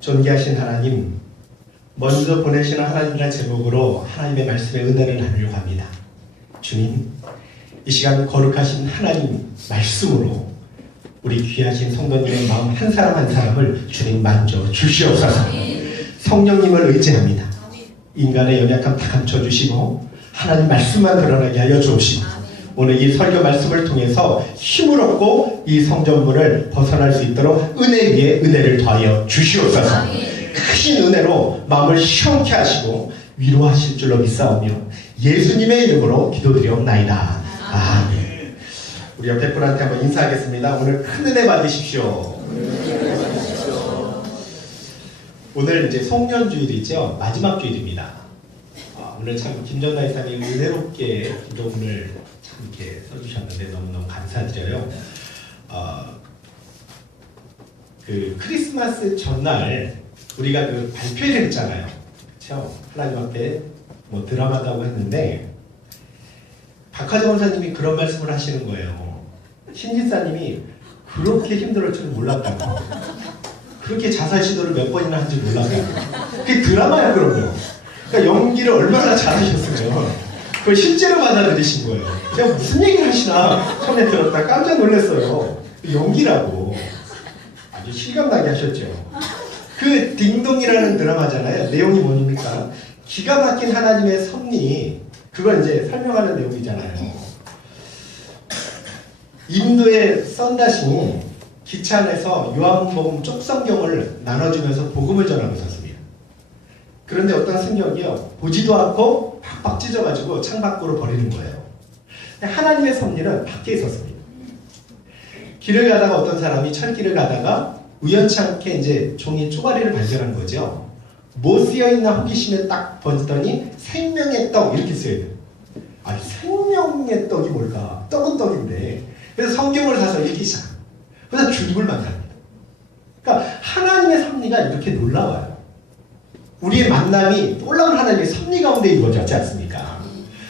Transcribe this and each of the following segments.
존귀하신 하나님, 먼저 보내시는 하나님이라는 제목으로 하나님의 말씀의 은혜를 나누려고 합니다. 주님, 이 시간 거룩하신 하나님 말씀으로 우리 귀하신 성도님의 마음 한 사람 한 사람을 주님 만져 주시옵소서. 성령님을 의지합니다. 인간의 연약함 다 감춰주시고 하나님 말씀만 드러나게 하여 주옵시고, 오늘 이 설교 말씀을 통해서 힘을 얻고 이 성전문을 벗어날 수 있도록 은혜 위에 은혜를 더하여 주시옵소서. 크신 은혜로 마음을 시원케 하시고 위로하실 줄로 믿사오며 예수님의 이름으로 기도드리옵나이다. 아멘. 우리 옆에 분한테 한번 인사하겠습니다. 오늘 큰 은혜 받으십시오. 오늘 이제 송년주일이죠. 마지막 주일입니다. 오늘 참 김전나 이사님 은혜롭게 기도문을 참 이렇게 써주셨는데 너무너무 감사드려요. 그 크리스마스 전날 우리가 그 발표회를 했잖아요. 그렇죠? 하나님 앞에 뭐 드라마도 하고 했는데 박하정 원사님이 그런 말씀을 하시는 거예요. 신지사님이 그렇게 힘들을 줄은 몰랐다고. 그렇게 자살 시도를 몇 번이나 한지 몰랐다고. 그게 드라마야 그러면. 그러니까 연기를 얼마나 잘하셨으면 그걸 실제로 받아들이신 거예요. 제가 무슨 얘기를 하시나 처음에 들었다 깜짝 놀랐어요. 연기라고. 아주 실감나게 하셨죠. 그 딩동이라는 드라마잖아요. 내용이 뭡니까? 기가 막힌 하나님의 섭리, 그걸 이제 설명하는 내용이잖아요. 인도의 썬다신이 기차 안에서 요한복음 쪽성경을 나눠주면서 복음을 전하고 있었습니다. 그런데 어떤 승객이요, 보지도 않고 팍팍 찢어가지고 창밖으로 버리는 거예요. 하나님의 섭리는 밖에 있었습니다. 길을 가다가 어떤 사람이 철길을 가다가 우연치 않게 이제 종이 쪼가리를 발견한 거죠. 뭐 쓰여있나 호기심에 딱 보더니 생명의 떡 이렇게 쓰여있어요. 아니 생명의 떡이 뭘까? 떡은 떡인데. 그래서 성경을 사서 읽기 시작. 그래서 죽음을 만납니다. 그러니까 하나님의 섭리가 이렇게 놀라워요. 우리의 만남이 놀라운 하나님의 섭리 가운데 이루어지지 않습니까?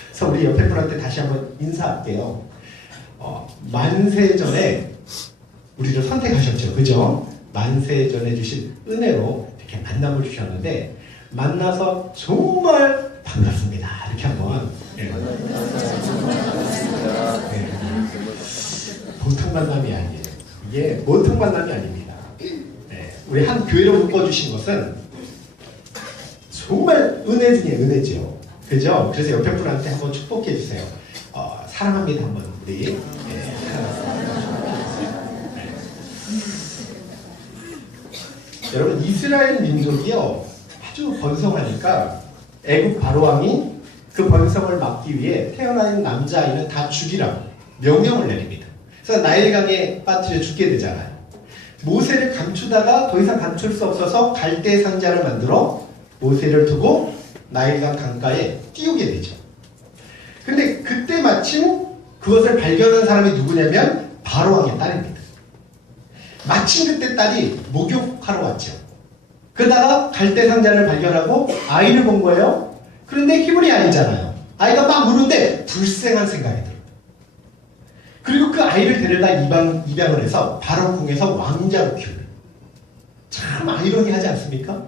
그래서 우리 옆에 분한테 다시 한번 인사할게요. 만세전에 우리를 선택하셨죠. 그죠? 만세전에 주신 은혜로 이렇게 만남을 주셨는데 만나서 정말 반갑습니다. 이렇게 한번. 네. 보통 만남이 아니에요. 이게 보통 만남이 아닙니다. 네. 우리 한 교회로 묶어주신 것은 정말 은혜 중에 은혜죠. 그죠? 그래서 옆에 분한테 한번 축복해 주세요. 사랑합니다. 한번 우리. 네. 여러분 이스라엘 민족이요 아주 번성하니까 애국 바로왕이 그 번성을 막기 위해 태어나는 남자아이는 다 죽이라고 명령을 내립니다. 그래서 나일강에 빠뜨려 죽게 되잖아요. 모세를 감추다가 더 이상 감출 수 없어서 갈대 상자를 만들어 모세를 두고 나일강 강가에 띄우게 되죠. 근데 그때 마침 그것을 발견한 사람이 누구냐면 바로왕의 딸입니다. 마침 그때 딸이 목욕하러 왔죠. 그러다가 갈대 상자를 발견하고 아이를 본 거예요. 그런데 히브리 아이잖아요. 아이가 막 우는데 불쌍한 생각이 들어요. 그리고 그 아이를 데려다 입양을 해서 바로 궁에서 왕자로 키우는. 참 아이러니하지 않습니까?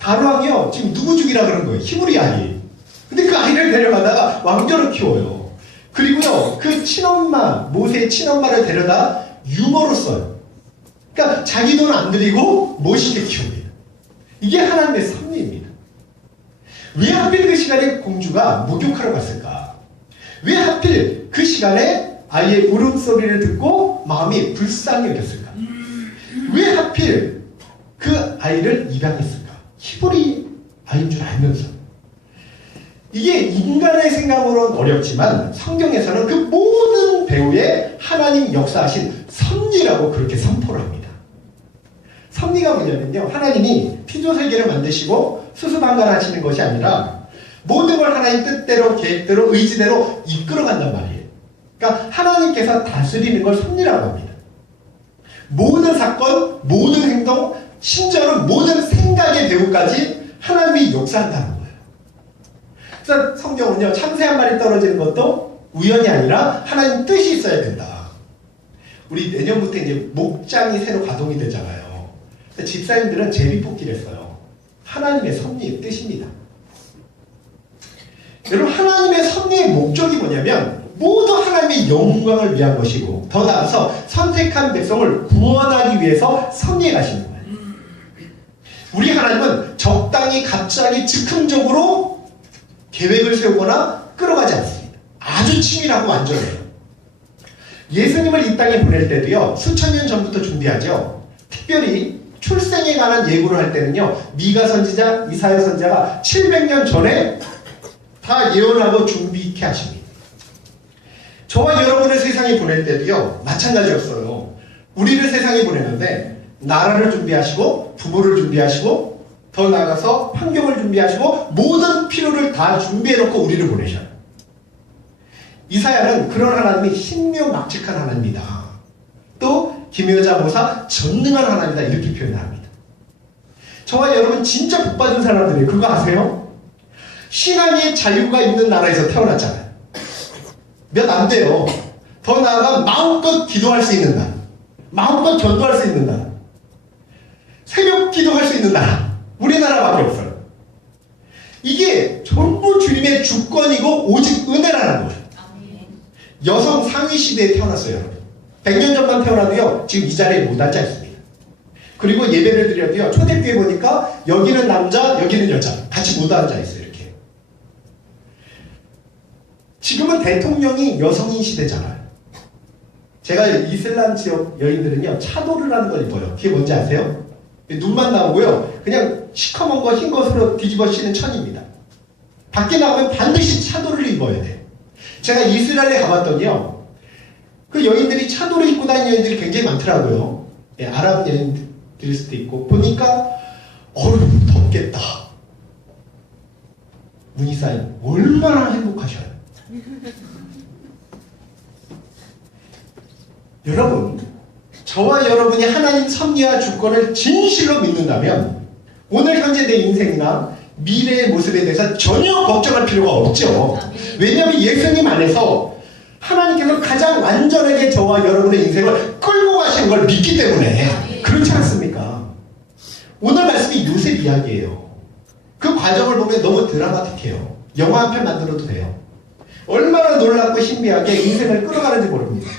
바로왕이요 지금 누구 죽이라 그런 거예요? 히브리 아이. 근데 그 아이를 데려가다가 왕자로 키워요. 그리고요 그 친엄마, 모세의 친엄마를 데려다 유모로 써요. 그러니까 자기 돈 안 들이고 멋있게 키웁니다. 이게 하나님의 섭리입니다. 왜 하필 그 시간에 공주가 목욕하러 갔을까? 왜 하필 그 시간에 아이의 울음소리를 듣고 마음이 불쌍히 여겼을까? 왜 하필 그 아이를 입양했을까? 히브리 아이인 줄 알면서. 이게 인간의 생각으로는 어렵지만 성경에서는 그 모든 배후에 하나님 역사하신 섭리라고 그렇게 선포를 합니다. 섭리가 뭐냐면요, 하나님이 피조세계를 만드시고 수수방관하시는 것이 아니라 모든 걸 하나님 뜻대로 계획대로 의지대로 이끌어간단 말이에요. 그러니까 하나님께서 다스리는 걸 섭리라고 합니다. 모든 사건, 모든 행동, 심지어는 모든 생각의 배후까지 하나님이 역사한다는 거예요. 그래서 성경은요, 참새 한 마리 떨어지는 것도 우연이 아니라 하나님 뜻이 있어야 된다. 우리 내년부터 이제 목장이 새로 가동이 되잖아요. 집사님들은 제비뽑기를 했어요. 하나님의 섭리의 뜻입니다. 여러분, 하나님의 섭리의 목적이 뭐냐면 모두 하나님의 영광을 위한 것이고, 더 나아가서 선택한 백성을 구원하기 위해서 섭리해 가시는 거예요. 우리 하나님은 적당히 갑자기 즉흥적으로 계획을 세우거나 끌어가지 않습니다. 아주 치밀하고 완전해요. 예수님을 이 땅에 보낼 때도요, 수천 년 전부터 준비하죠. 특별히 출생에 관한 예고를 할 때는요, 미가 선지자, 이사야 선지자가 700년 전에 다 예언하고 준비케 하십니다. 저와 여러분을 세상에 보낼 때도요, 마찬가지였어요. 우리를 세상에 보내는데 나라를 준비하시고, 부모를 준비하시고, 더 나아가서 환경을 준비하시고, 모든 필요를 다 준비해놓고 우리를 보내셔요. 이사야는 그런 하나님이 신묘막측한 하나님이다. 또 기묘자 모사 전능한 하나님이다, 이렇게 표현합니다. 저와 여러분 진짜 복받은 사람들이 그거 아세요? 신앙의 자유가 있는 나라에서 태어났잖아요. 몇 안 돼요. 더 나아가 마음껏 기도할 수 있는 나라, 마음껏 전도할 수 있는 나라, 새벽 기도할 수 있는 나라, 우리나라밖에 없어요. 이게 전부 주님의 주권이고 오직 은혜라는 거예요. 여성 상위 시대에 태어났어요, 여러분. 100년 전만 태어나도요, 지금 이 자리에 못 앉아 있습니다. 그리고 예배를 드려도요, 초대교회 보니까 여기는 남자, 여기는 여자, 같이 못 앉아 있어요, 이렇게. 지금은 대통령이 여성인 시대잖아요. 제가 이슬람 지역 여인들은요, 차도르라는 걸 입어요. 그게 뭔지 아세요? 눈만 나오고요, 그냥 시커먼 거, 흰 것으로 뒤집어 씌는 천입니다. 밖에 나가면 반드시 차도를 입어야 돼요. 제가 이스라엘에 가봤더니요, 그 여인들이 차도를 입고 다니는 여인들이 굉장히 많더라고요. 예, 아랍 여인들일 수도 있고, 보니까 덥겠다. 문희사님 얼마나 행복하셔요. 여러분, 저와 여러분이 하나님 섭리와 주권을 진실로 믿는다면 오늘 현재 내 인생이나 미래의 모습에 대해서 전혀 걱정할 필요가 없죠. 왜냐하면 예수님 안에서 하나님께서 가장 완전하게 저와 여러분의 인생을 끌고 가시는 걸 믿기 때문에. 그렇지 않습니까? 오늘 말씀이 요셉 이야기예요. 그 과정을 보면 너무 드라마틱해요. 영화 한 편 만들어도 돼요. 얼마나 놀랍고 신비하게 인생을 끌어가는지 모릅니다.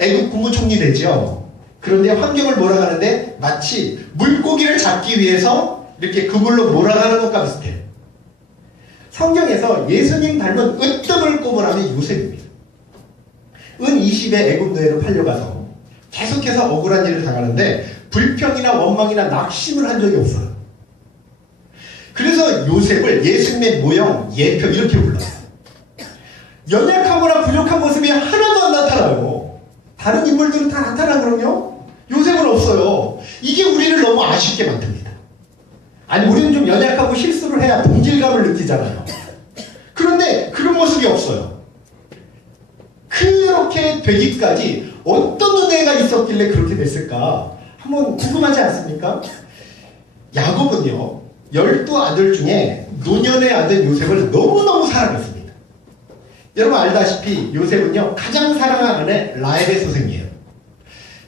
애국 국무총리 되죠. 그런데 환경을 몰아가는데 마치 물고기를 잡기 위해서 이렇게 그물로 몰아가는 것과 비슷해요. 성경에서 예수님 닮은 으뜸을 꼽으라면 요셉입니다. 은 20에 애굽 노예로 팔려가서 계속해서 억울한 일을 당하는데 불평이나 원망이나 낙심을 한 적이 없어요. 그래서 요셉을 예수님의 모형, 예표 이렇게 불렀어요. 연약하거나 부족한 모습이 하나도 안 나타나요. 다른 인물들은 다 나타나거든요. 요셉은 없어요. 이게 우리를 너무 아쉽게 만듭니다. 아니, 우리는 좀 연약하고 실수를 해야 동질감을 느끼잖아요. 그런데 그런 모습이 없어요. 그렇게 되기까지 어떤 은혜가 있었길래 그렇게 됐을까? 한번 궁금하지 않습니까? 야곱은요, 12아들 중에 노년의 아들 요셉을 너무너무 사랑했습니다. 여러분 알다시피 요셉은요, 가장 사랑한 아내 라헬의 소생이에요.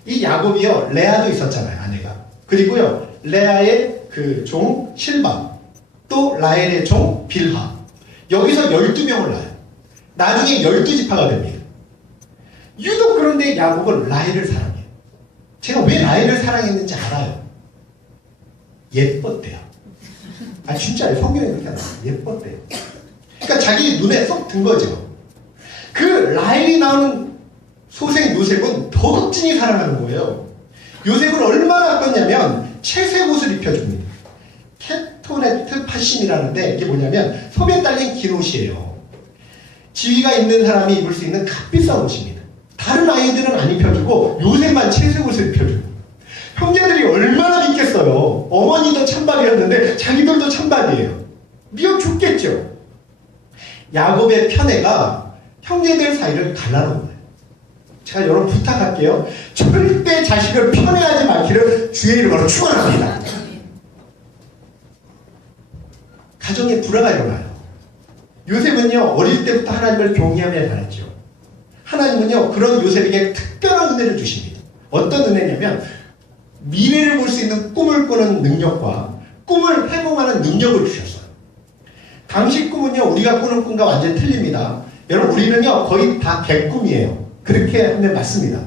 이 야곱이요, 레아도 있었잖아요, 아내가. 그리고요, 레아의 그 종 실바, 또 라헬의 종 빌하. 여기서 12명을 낳아요. 나중에 12지파가 됩니다. 유독 그런데 야곱은 라헬을 사랑해요. 제가 왜 라헬을 사랑했는지 알아요. 예뻤대요. 아, 진짜요. 성경에 그렇게 나와요. 예뻤대요. 그러니까 자기 눈에 쏙 든 거죠. 그 라헬이 나오는 소생 요셉은 더 극진히 사랑하는 거예요. 요셉을 얼마나 아꼈냐면 채색 옷을 입혀줍니다. 케토네트 파심이라는데 이게 뭐냐면 섬에 딸린 긴 옷이에요. 지위가 있는 사람이 입을 수 있는 값비싼 옷입니다. 다른 아이들은 안 입혀주고 요셉만 채색 옷을 입혀주고. 형제들이 얼마나 믿겠어요. 어머니도 찬발이었는데 자기들도 찬발이에요. 미워 죽겠죠. 야곱의 편애가 형제들 사이를 갈라놓은 거예요. 제가 여러분 부탁할게요. 절대 자식을 편애하지 말기를 주의 이름으로 축원합니다. 가정에 불화가 일어나요. 요셉은요, 어릴 때부터 하나님을 경외하며 자랐죠. 하나님은요, 그런 요셉에게 특별한 은혜를 주십니다. 어떤 은혜냐면 미래를 볼 수 있는 꿈을 꾸는 능력과 꿈을 회복하는 능력을 주셨어요. 당시 꿈은요, 우리가 꾸는 꿈과 완전히 틀립니다. 여러분, 우리는요, 거의 다 개꿈이에요. 그렇게 하면 맞습니다.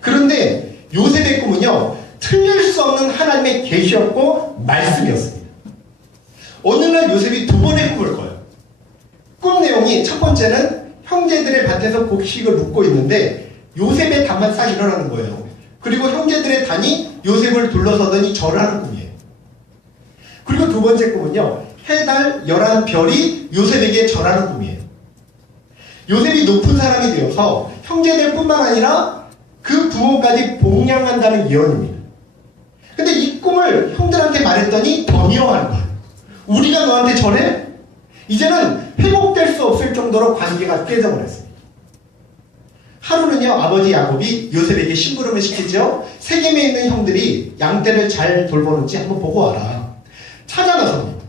그런데 요셉의 꿈은요, 틀릴 수 없는 하나님의 계시였고 말씀이었습니다. 어느 날 요셉이 두 번의 꿈을 꿔요. 꿈 내용이 첫 번째는 형제들의 밭에서 곡식을 눕고 있는데 요셉의 단만 싹 일어나는 거예요. 그리고 형제들의 단이 요셉을 둘러서더니 절을 하는 꿈이에요. 그리고 두 번째 꿈은요, 해달 11별이 요셉에게 절하는 꿈이에요. 요셉이 높은 사람이 되어서 형제들뿐만 아니라 그 부모까지 복양한다는 예언입니다. 근데 이 꿈을 형들한테 말했더니 더 미워하는 거예요. 우리가 너한테 절해? 이제는 회복될 수 없을 정도로 관계가 깨져버렸습니다. 하루는요, 아버지 야곱이 요셉에게 심부름을 시키죠. 세겜에 있는 형들이 양떼를 잘 돌보는지 한번 보고 와라. 찾아나섭니다.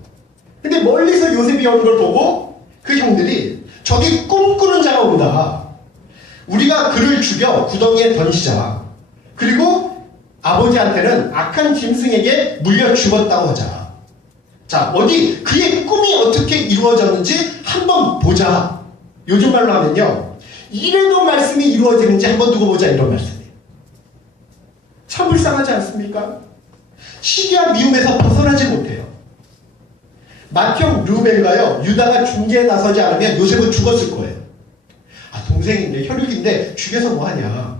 근데 멀리서 요셉이 오는 걸 보고 그 형들이 저기 꿈꾸는 자가 온다. 우리가 그를 죽여 구덩이에 던지자. 그리고 아버지한테는 악한 짐승에게 물려 죽었다고 하자. 자, 어디 그의 꿈이 어떻게 이루어졌는지 한번 보자. 요즘 말로 하면요, 이래도 말씀이 이루어지는지 한번 두고 보자, 이런 말씀이에요. 참 불쌍하지 않습니까? 시기와 미움에서 벗어나지 못해요. 맏형 르우벤과요, 유다가 중재에 나서지 않으면 요셉은 죽었을 거예요. 아, 동생인데 혈육인데 죽여서 뭐하냐.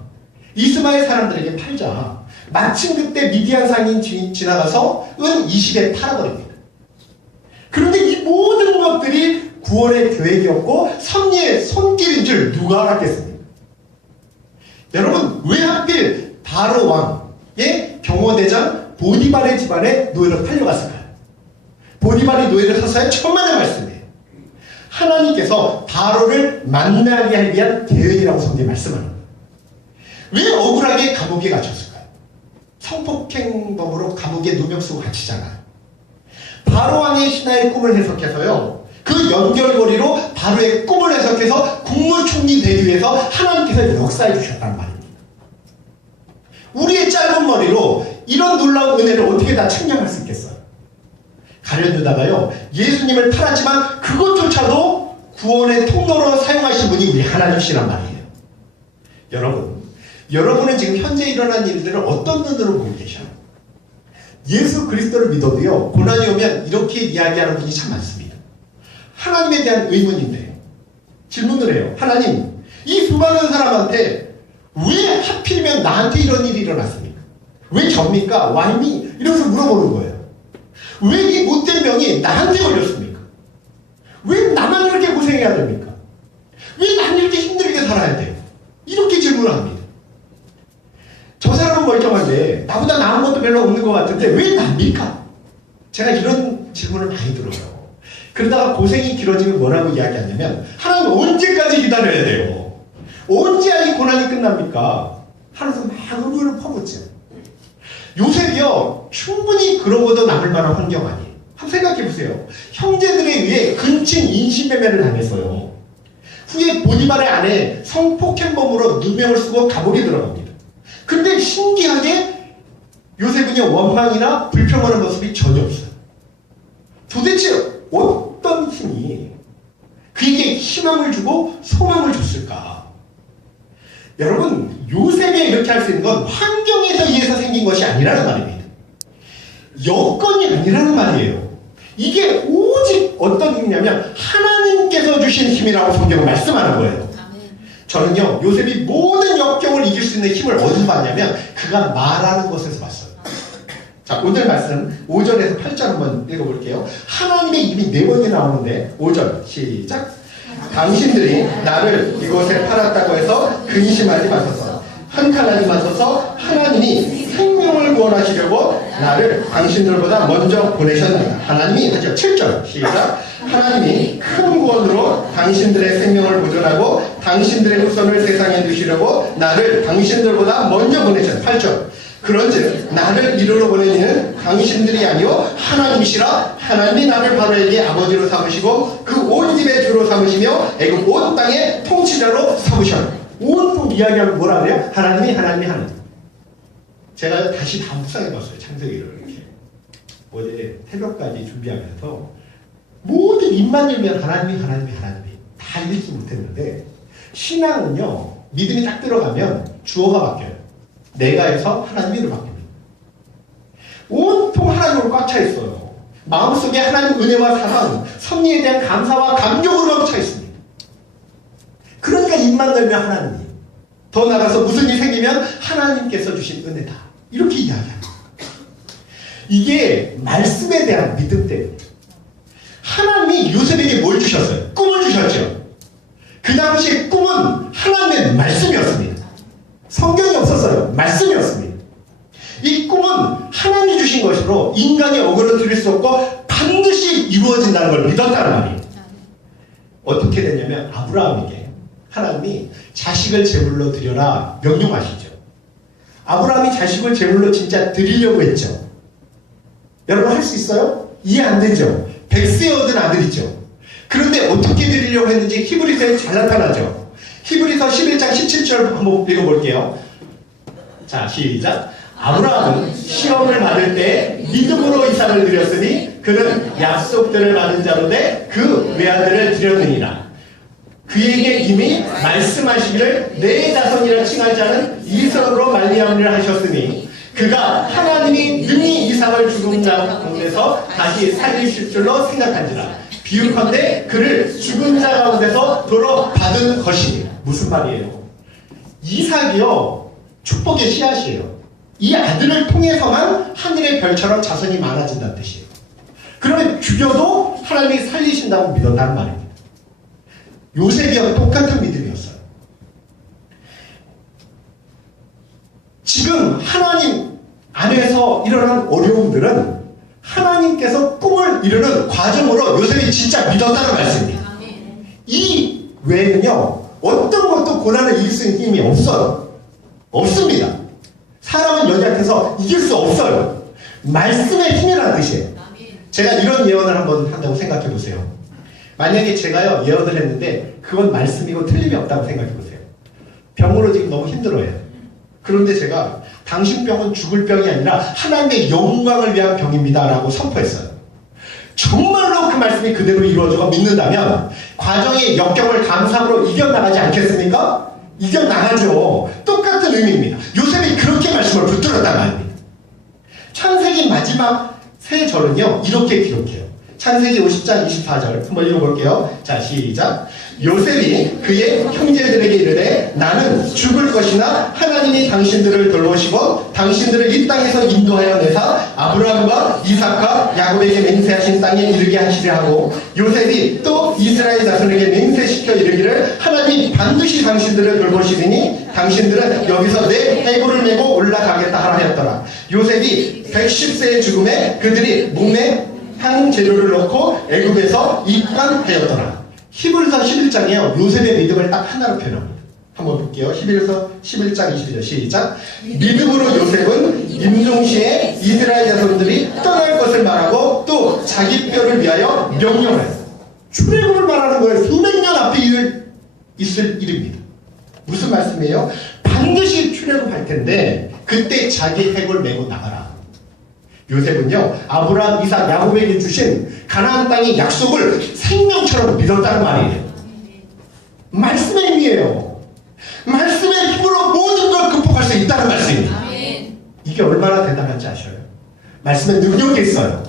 이스마엘 사람들에게 팔자. 마침 그때 미디안 상인 지나가서 은 20에 팔아버립니다. 그런데 이 모든 것들이 구원의 계획이었고 섭리의 손길인 줄 누가 알았겠습니까? 여러분, 왜 하필 바로 왕의 경호대장 보디발의 집안에 노예로 팔려갔을까요? 보디발이 노예를 샀어야 천만의 말씀이에요. 하나님께서 바로를 만나게 하기 위한 계획이라고 성경이 말씀하는 거예요. 왜 억울하게 감옥에 갇혔을까요? 성폭행범으로 감옥에 누명 쓰고 갇히잖아요. 바로 왕의 신하의 꿈을 해석해서요, 그 연결고리로 바로의 꿈을 해석해서 국무총리 되기 위해서 하나님께서 역사해 주셨다는 말입니다. 우리의 짧은 머리로 이런 놀라운 은혜를 어떻게 다 측량할 수 있겠어요? 가룟유다가요, 예수님을 팔았지만 그것조차도 구원의 통로로 사용하신 분이 우리 하나님이시란 말이에요. 여러분은 지금 현재 일어난 일들을 어떤 눈으로 보고 계셔요? 예수 그리스도를 믿어도요, 고난이 오면 이렇게 이야기하는 분이 참 많습니다. 하나님에 대한 의문인데요, 질문을 해요. 하나님, 이 수많은 사람한테 왜 하필이면 나한테 이런 일이 일어났습니까? 왜 접니까? 와이미? 이러면서 물어보는 거예요. 왜 이 못된 병이 나한테 걸렸습니까? 왜 나만 이렇게 고생해야 됩니까? 왜 난 이렇게 힘들게 살아야 돼요? 이렇게 질문을 합니다. 저 사람은 멀쩡한데 나보다 나은 것도 별로 없는 것 같은데 왜 납니까? 제가 이런 질문을 많이 들어요. 그러다가 고생이 길어지면 뭐라고 이야기하냐면, 하나님 언제까지 기다려야 돼요? 언제야 이 고난이 끝납니까? 하면서 막 의문을 퍼붓죠. 요셉이요, 충분히 그러고도 남을 만한 환경 아니에요. 한번 생각해 보세요. 형제들에 의해 근친 인신매매를 당했어요. 후에 보디발의 아내 성폭행범으로 누명을 쓰고 감옥에 들어갑니다. 근데 신기하게 요셉은요, 원망이나 불평하는 모습이 전혀 없어요. 도대체 어떤 힘이 그에게 희망을 주고 소망을 줬을까? 여러분, 요셉이 이렇게 할 수 있는 건 환경에서 의해서 생긴 것이 아니라는 말입니다. 여건이 아니라는 말이에요. 이게 오직 어떤 힘이냐면 하나님께서 주신 힘이라고 성경은 말씀하는 거예요. 저는요, 요셉이 모든 역경을 이길 수 있는 힘을 어디서 봤냐면 그가 말하는 것에서 봤어요. 자, 오늘 말씀 5절에서 8절 한번 읽어볼게요. 하나님의 입이 4번이 나오는데 5절 시작. 당신들이 나를 이곳에 팔았다고 해서 근심하지 마소서. 한탄하지 마소서. 하나님이 생명을 구원하시려고 나를 당신들보다 먼저 보내셨나이다. 하나님이 하죠. 7절 시작. 하나님이 큰 구원으로 당신들의 생명을 보존하고 당신들의 후손을 세상에 두시려고 나를 당신들보다 먼저 보내셨다. 8절. 그런즉 나를 이루러 보낸 이는 당신들이 아니요 하나님이시라. 하나님이 나를 바로에게 아버지로 삼으시고 그 온 집의 주로 삼으시며 애굽 온 땅의 통치자로 삼으셨다. 온통 이야기하면 뭐라 그래요? 하나님이 하나님. 제가 다시 다 묵상해봤어요. 창세기를 이렇게. 어제 새벽까지 준비하면서 모든 입만 열면 하나님이 다 읽지 못했는데, 신앙은요, 믿음이 딱 들어가면 주어가 바뀌어요. 내가에서 하나님으로 바뀝니다. 온통 하나님으로 꽉 차 있어요. 마음속에 하나님 은혜와 사랑, 섭리에 대한 감사와 감격으로 차 있습니다. 그러니까 입만 열면 하나님이, 더 나가서 무슨 일이 생기면 하나님께서 주신 은혜다, 이렇게 이야기합니다. 이게 말씀에 대한 믿음 때문에. 하나님이 요셉에게 뭘 주셨어요? 꿈을 주셨죠. 그 당시에 꿈은 하나님의 말씀이었습니다. 성경이 없었어요. 말씀이었습니다. 이 꿈은 하나님이 주신 것으로 인간이 어그러 들일 수 없고 반드시 이루어진다는 걸 믿었다는 말이에요. 어떻게 됐냐면, 아브라함에게 하나님이 자식을 제물로 드려라 명령하시죠. 아브라함이 자식을 제물로 진짜 드리려고 했죠. 여러분, 할 수 있어요? 이해 안 되죠? 백세 얻은 아들이죠. 그런데 어떻게 드리려고 했는지 히브리서에 잘 나타나죠. 히브리서 11장 17절 한번 읽어볼게요. 자, 시작. 아브라함은 시험을 받을 때 믿음으로 이삭을 드렸으니 그는 약속들을 받은 자로 돼 그 외아들을 드렸느니라. 그에게 이미 말씀하시기를 내 자손이라 칭할 자는 이삭으로 말미암으리라 하셨으니 그가 하나님이 능히 이삭을 죽은 자 가운데서 다시 살리실 줄로 생각한지라. 비유컨대 그를 죽은 자 가운데서 도로 받은 것이니. 무슨 말이에요? 이삭이요, 축복의 씨앗이에요. 이 아들을 통해서만 하늘의 별처럼 자손이 많아진다는 뜻이에요. 그러면 죽여도 하나님이 살리신다고 믿었다는 말입니다. 요셉이와 똑같은 믿음이었어요. 지금 하나님 안에서 일어난 어려움들은 하나님께서 꿈을 이루는 과정으로 요셉이 진짜 믿었다는 말씀입니다. 이 외에는요, 어떤 것도 고난을 이길 수 있는 힘이 없어요. 없습니다. 사람은 연약해서 이길 수 없어요. 말씀의 힘이라는 뜻이에요. 제가 이런 예언을 한번 한다고 생각해 보세요. 만약에 제가요, 예언을 했는데 그건 말씀이고 틀림이 없다고 생각해 보세요. 병으로 지금 너무 힘들어요. 그런데 제가 당신 병은 죽을 병이 아니라 하나님의 영광을 위한 병입니다 라고 선포했어요. 정말로 그 말씀이 그대로 이루어져서 믿는다면 과정의 역경을 감사함으로 이겨나가지 않겠습니까? 이겨나가죠. 똑같은 의미입니다. 요셉이 그렇게 말씀을 붙들었단 말입니다. 창세기 마지막 세 절은요, 이렇게 기록해요. 창세기 50장 24절 한번 읽어볼게요. 자, 시작. 요셉이 그의 형제들에게 이르되 나는 죽을 것이나 하나님이 당신들을 돌보시고 당신들을 이 땅에서 인도하여 내사 아브라함과 이삭과 야곱에게 맹세하신 땅에 이르게 하시려 하고, 요셉이 또 이스라엘 자손에게 맹세시켜 이르기를 하나님이 반드시 당신들을 돌보시리니 당신들은 여기서 내 해골을 메고 올라가겠다 하라 하였더라. 요셉이 110세의 죽음에 그들이 몸에 향 재료를 넣고 애굽에서 입간하였더라. 히브리서 11장이에요. 요셉의 믿음을 딱 하나로 표현합니다. 한번 볼게요. 히브리서 11장 22절 시작. 믿음으로 요셉은 임종시에 이스라엘 자손들이 떠날 것을 말하고 또 자기 뼈를 위하여 명령했어요. 출애굽을 말하는 거예요. 수백 년 앞에 있을 일입니다. 무슨 말씀이에요? 반드시 출애굽할 텐데 그때 자기 해골 메고 나가라. 요셉은요, 아브라함, 이삭, 야곱에게 주신 가나안 땅의 약속을 생명처럼 믿었다는 말이에요. 말씀의 힘이에요. 말씀의 힘으로 모든 걸 극복할 수 있다는 말씀입니다. 이게 얼마나 대단한지 아셔요? 말씀의 능력이 있어요.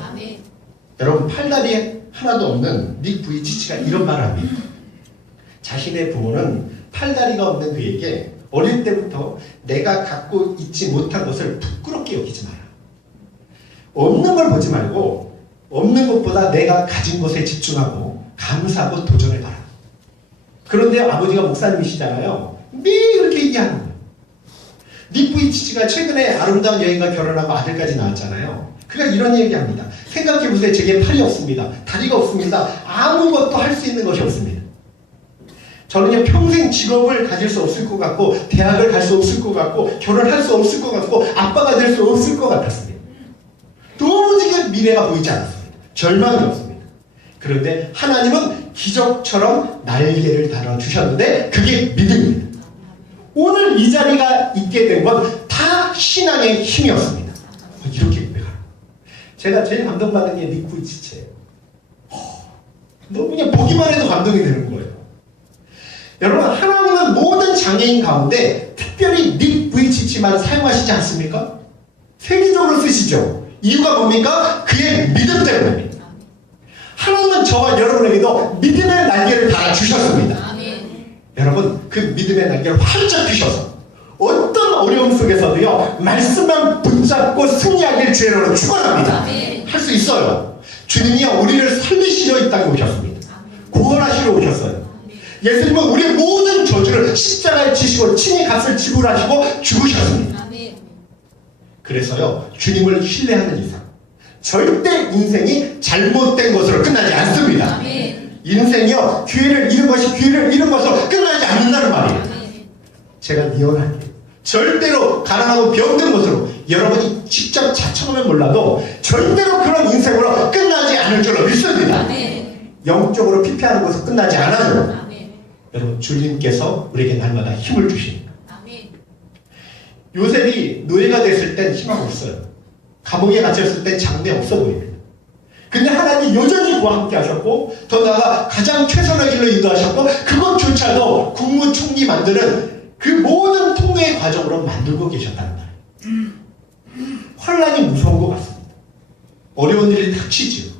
여러분, 팔다리 하나도 없는 닉 부이치치가 이런 말을 합니다. 자신의 부모는 팔다리가 없는 그에게 어릴 때부터 내가 갖고 있지 못한 것을 부끄럽게 여기지 마라. 없는 걸 보지 말고 없는 것보다 내가 가진 것에 집중하고 감사하고 도전해봐라. 그런데 아버지가 목사님이시잖아요. 매일 그렇게 얘기하는 거예요. 닉 부이치치가 최근에 아름다운 여인과 결혼하고 아들까지 낳았잖아요. 그가 이런 얘기합니다. 생각해보세요. 제게 팔이 없습니다. 다리가 없습니다. 아무것도 할 수 있는 것이 없습니다. 저는요, 평생 직업을 가질 수 없을 것 같고 대학을 갈 수 없을 것 같고 결혼할 수 없을 것 같고 아빠가 될 수 없을 것 같았습니다. 도무지 미래가 보이지 않았습니다. 절망이 없습니다. 그런데 하나님은 기적처럼 날개를 달아주셨는데 그게 믿음입니다. 오늘 이 자리가 있게 된 건 다 신앙의 힘이었습니다. 이렇게 고백하는. 제가 제일 감동받는 게 닉 부이치체예요. 너무 그냥 보기만 해도 감동이 되는 거예요. 여러분, 하나님은 모든 장애인 가운데 특별히 닉 부이치치만 사용하시지 않습니까? 세계적으로 쓰시죠. 이유가 뭡니까? 그의 믿음 때문입니다. 하나님은 저와 여러분에게도 믿음의 날개를 달아주셨습니다. 여러분, 그 믿음의 날개를 활짝 펴셔서 어떤 어려움 속에서도요, 말씀만 붙잡고 승리하길 주의로 축원합니다. 할 수 있어요. 주님이요, 우리를 살리시려 이 땅에 오셨습니다. 구원하시러 오셨어요. 예수님은 우리의 모든 저주를 십자가에 지시고 친히 값을 지불하시고 죽으셨습니다. 그래서요, 주님을 신뢰하는 이상 절대 인생이 잘못된 것으로 끝나지 않습니다. 인생이요, 기회를 잃은 것이 기회를 잃은 것으로 끝나지 않는다는 말이에요. 제가 예언할게요. 절대로 가난하고 병든 것으로 여러분이 직접 자청하면 몰라도 절대로 그런 인생으로 끝나지 않을 줄로 믿습니다. 영적으로 피폐하는 것으로 끝나지 않아요. 여러분, 주님께서 우리에게 날마다 힘을 주십니다. 요셉이 노예가 됐을 땐 희망 없어요. 감옥에 갇혔을 땐 장래 없어 보입니다. 근데 하나님이 여전히 그와 함께 하셨고, 더 나아가 가장 최선의 길로 인도하셨고, 그것조차도 국무총리 만드는 그 모든 통로의 과정으로 만들고 계셨다는 말이에요. 혼란이 무서운 것 같습니다. 어려운 일이 닥치죠.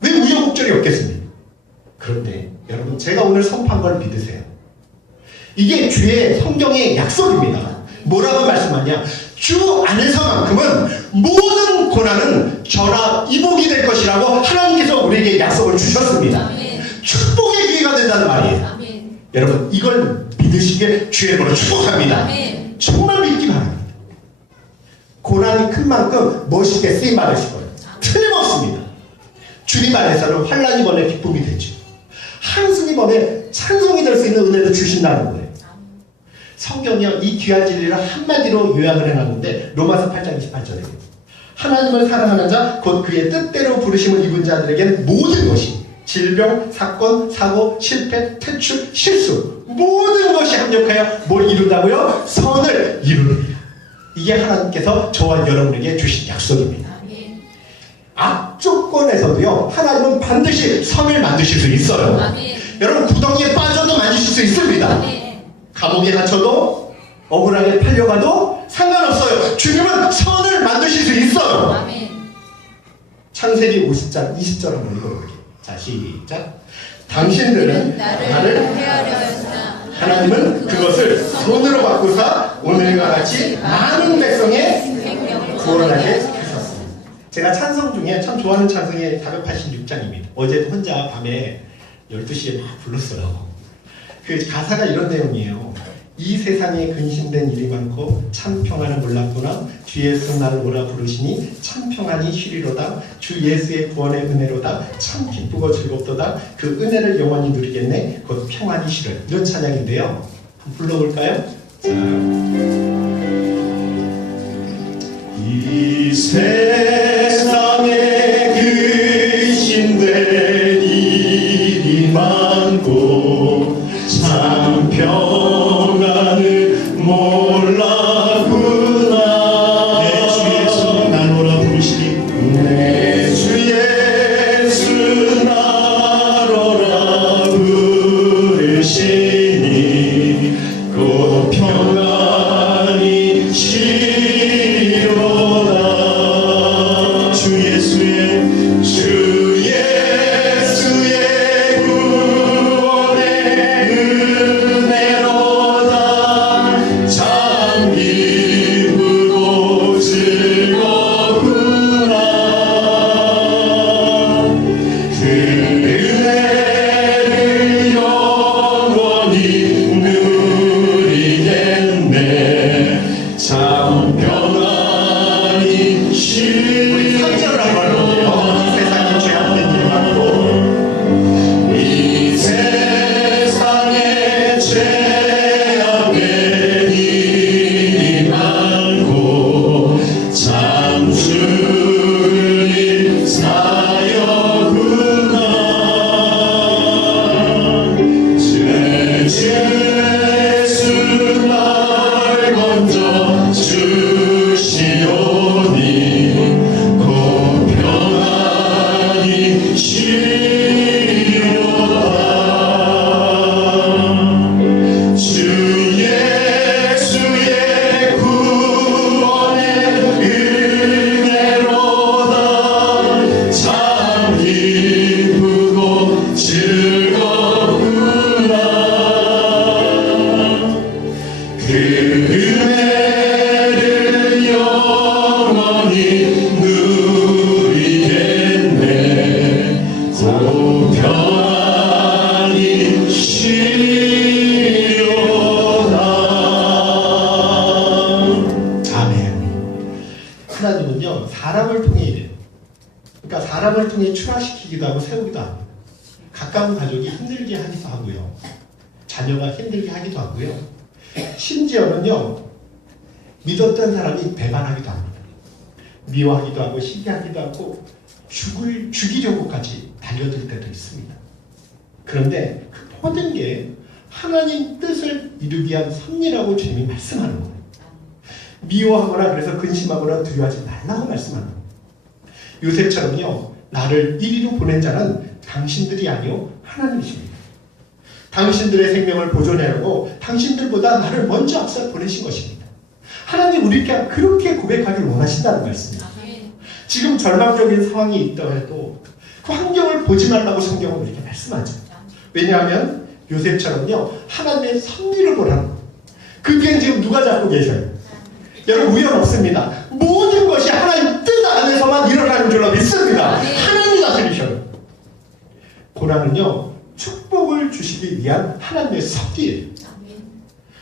왜 우여곡절이 없겠습니까? 그런데 여러분, 제가 오늘 선포한 걸 믿으세요. 이게 주의 성경의 약속입니다. 뭐라고 말씀하냐? 주 안에서만큼은 모든 고난은 저나 이복이 될 것이라고 하나님께서 우리에게 약속을 주셨습니다. 축복의 기회가 된다는 말이에요. 여러분, 이걸 믿으시길 주의 이름으로 축복합니다. 정말 믿기 바랍니다. 고난이 큰 만큼 멋있게 쓰임 받으실 거예요. 틀림없습니다. 주님 안에서는 환난이 번에 기쁨이 되죠. 한숨이 번에 찬송이 될 수 있는 은혜도 주신다는 거예요. 성경이요, 이 귀한 진리를 한마디로 요약을 해놨는데 로마서 8장 28절에 하나님을 사랑하는 자 곧 그의 뜻대로 부르심을 입은 자들에게는 모든 것이 질병, 사건, 사고, 실패, 퇴출, 실수 모든 것이 합력하여 뭘 이룬다고요? 선을 이루느니라. 이게 하나님께서 저와 여러분에게 주신 약속입니다. 악조건에서도요, 하나님은 반드시 선을 만드실 수 있어요. 여러분, 구덩이에 빠져도 만드실 수 있습니다. 감옥에 갇혀도 억울하게 팔려가도 상관없어요. 주님은 선을 만드실 수 있어요. 창세기 50장 20절 한번 읽어볼게요. 자, 시작. 당신들은 나를 헤아려 했으나 하나님은 그것을 손으로 바꾸사 오늘과 같이 많은 백성의 구원하게 하셨습니다. 제가 찬송 중에 참 좋아하는 찬송이 486장입니다. 어제도 혼자 밤에 12시에 막 불렀어요. 그 가사가 이런 내용이에요. 이 세상에 근심된 일이 많고 참 평안을 몰랐구나. 주 예수 나를 오라 부르시니 참 평안이 쉬리로다. 주 예수의 구원의 은혜로다. 참 기쁘고 즐겁도다. 그 은혜를 영원히 누리겠네. 곧 평안이 쉬를. 이런 찬양인데요. 한번 불러볼까요? 자. 이 세상에 근심된 일이 많고 참 평안을 몰랐구나. 내 주 예수 날 오라 부르시니 내 주 예수 날 오라 부르시니 곧 평안이 쉬리로다. 그러니까 사람을 통해 출하시키기도 하고 세우기도 합니다. 가까운 가족이 힘들게 하기도 하고요. 자녀가 힘들게 하기도 하고요. 심지어는요, 믿었던 사람이 배반하기도 합니다. 미워하기도 하고 시기하기도 하고 죽이려고까지 달려들 때도 있습니다. 그런데 그 모든 게 하나님 뜻을 이루기 위한 섭리라고 주님이 말씀하는 거예요. 미워하거나 그래서 근심하거나 두려워하지 말라고 말씀하는 거예요. 요셉처럼요, 나를 이리로 보낸 자는 당신들이 아니요 하나님이십니다. 당신들의 생명을 보존하려고 당신들보다 나를 먼저 앞서 보내신 것입니다. 하나님 우리께 그렇게 고백하길 원하신다는 말씀입니다. 지금 절망적인 상황이 있다고 해도 그 환경을 보지 말라고 성경은 우리에게 말씀하죠. 왜냐하면 요셉처럼요, 하나님의 섭리를 보라는 거예요. 그 비행 지금 누가 잡고 계셔요? 여러분, 우연 없습니다. 모든 것이 하나님 뜻 안에서만 일어나는 줄로 믿습니다. 하나님이 다스리셔요. 고난은요, 축복을 주시기 위한 하나님의 섭리예요.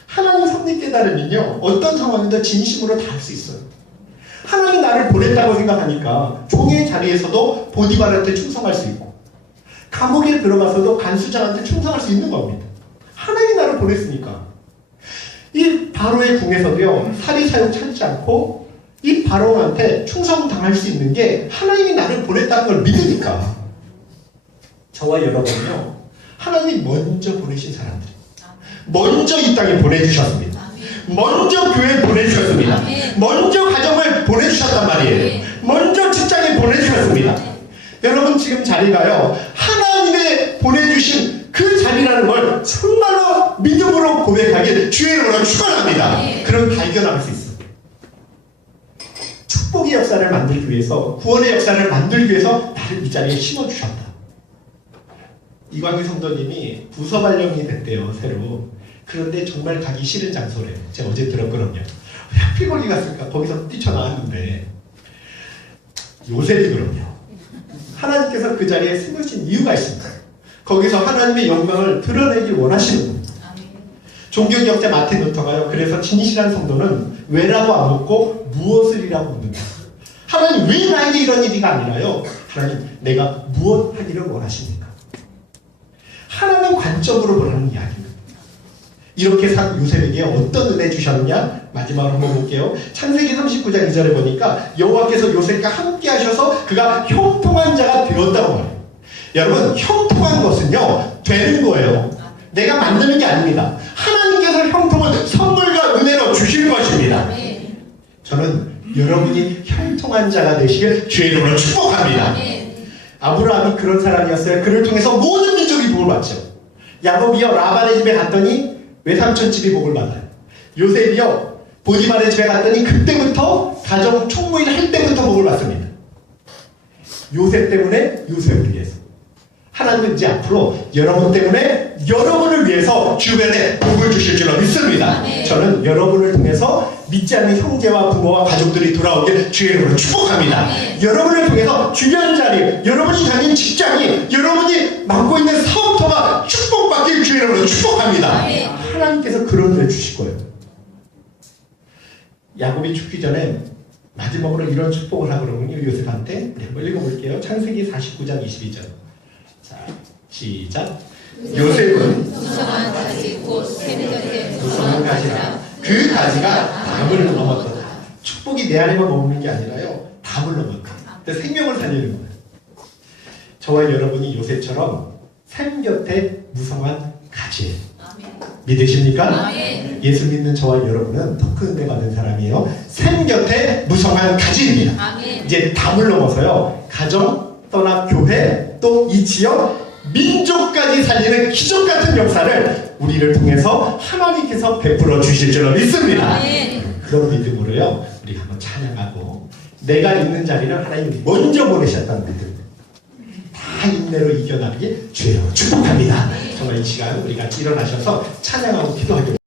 하나님 섭리 깨달으면요, 어떤 상황인도 진심으로 다 할 수 있어요. 하나님 나를 보냈다고 생각하니까 종의 자리에서도 보디발한테 충성할 수 있고, 감옥에 들어가서도 간수장한테 충성할 수 있는 겁니다. 하나님이 나를 보냈으니까. 이 바로의 궁에서도요, 사리사욕 찾지 않고 이 바로한테 충성당할 수 있는 게 하나님이 나를 보냈다는 걸 믿으니까. 저와 여러분은요, 하나님이 먼저 보내신 사람들, 먼저 이 땅에 보내주셨습니다. 먼저 교회에 보내주셨습니다. 먼저 가정을 보내주셨단 말이에요. 먼저 직장에 보내주셨습니다. 여러분 지금 자리가요, 하나님의 보내주신 그 자리라는 걸 정말로 믿음으로 고백하길 주의 이름으로 축원합니다. 그럼 발견할 수 있어요. 축복의 역사를 만들기 위해서, 구원의 역사를 만들기 위해서 나를 이 자리에 심어주셨다. 이광희 성도님이 부서 발령이 됐대요, 새로. 그런데 정말 가기 싫은 장소래요. 제가 어제 들었거든요. 왜 하필 거기 갔을까? 거기서 뛰쳐나왔는데 요셉이거든요. 하나님께서 그 자리에 숨으신 이유가 있습니다. 거기서 하나님의 영광을 드러내길 원하시는 겁니다. 종교개혁자 마틴 루터가요, 그래서 진실한 성도는 왜라고 안 묻고 무엇을이라고 묻는다. 하나님 왜 나에게 이런 일이가 아니라요, 하나님 내가 무엇 하기를 원하십니까? 하나님 관점으로 보라는 이야기입니다. 이렇게 요셉에게 어떤 은혜 주셨느냐? 마지막으로 한번 볼게요. 창세기 39장 2절에 보니까 여호와께서 요셉과 함께 하셔서 그가 형통한 자가 되었다고 말해요. 여러분, 형통한 것은요, 되는 거예요. 내가 만드는 게 아닙니다. 하나님께서 형통을 선물과 은혜로 주시는 것입니다. 저는 여러분이 형통한 자가 되시길 주의 이름으로 축복합니다. 아브라함이 그런 사람이었어요. 그를 통해서 모든 민족이 복을 받죠. 야곱이요, 라반의 집에 갔더니 외삼촌 집이 복을 받아요. 요셉이요, 보디발의 집에 갔더니 그때부터 가정 총무일 할 때부터 복을 받습니다. 요셉 때문에 요셉을 위해서. 하나님은 이제 앞으로 여러분 때문에 여러분을 위해서 주변에 복을 주실 줄로 믿습니다. 저는 여러분을 통해서 믿지 않는 형제와 부모와 가족들이 돌아오길 주의 이름으로 축복합니다. 여러분을 통해서 주변 자리, 여러분이 다닌 직장이, 여러분이 맡고 있는 사업터가 축복받길 주의 이름으로 축복합니다. 하나님께서 그런 데 주실 거예요. 야곱이 죽기 전에 마지막으로 이런 축복을 하거든요, 요셉한테. 네, 한번 읽어볼게요. 창세기 49장 22절. 자, 시작. 요셉은 무성한 가지 곧 새벽에 무성한 가지라 그 가지가 담을 넘었다. 축복이 내 안에만 머무는 게 아니라요, 담을 넘었다. 생명을 살리는 거예요. 저와 여러분이 요셉처럼 샘 곁에 무성한 가지예요. 믿으십니까? 예수 믿는 저와 여러분은 더 큰 은혜 받은 사람이에요. 샘 곁에 무성한 가지입니다. 이제 담을 넘어서요, 가정 떠나 교회, 또 이 지역 민족까지 살리는 기적 같은 역사를 우리를 통해서 하나님께서 베풀어 주실 줄로 믿습니다. 그런 믿음으로요, 우리 한번 찬양하고, 내가 있는 자리는 하나님이 먼저 보내셨다는 믿음, 다 인내로 이겨나가길 주여 축복합니다. 정말 이 시간 우리가 일어나셔서 찬양하고 기도하기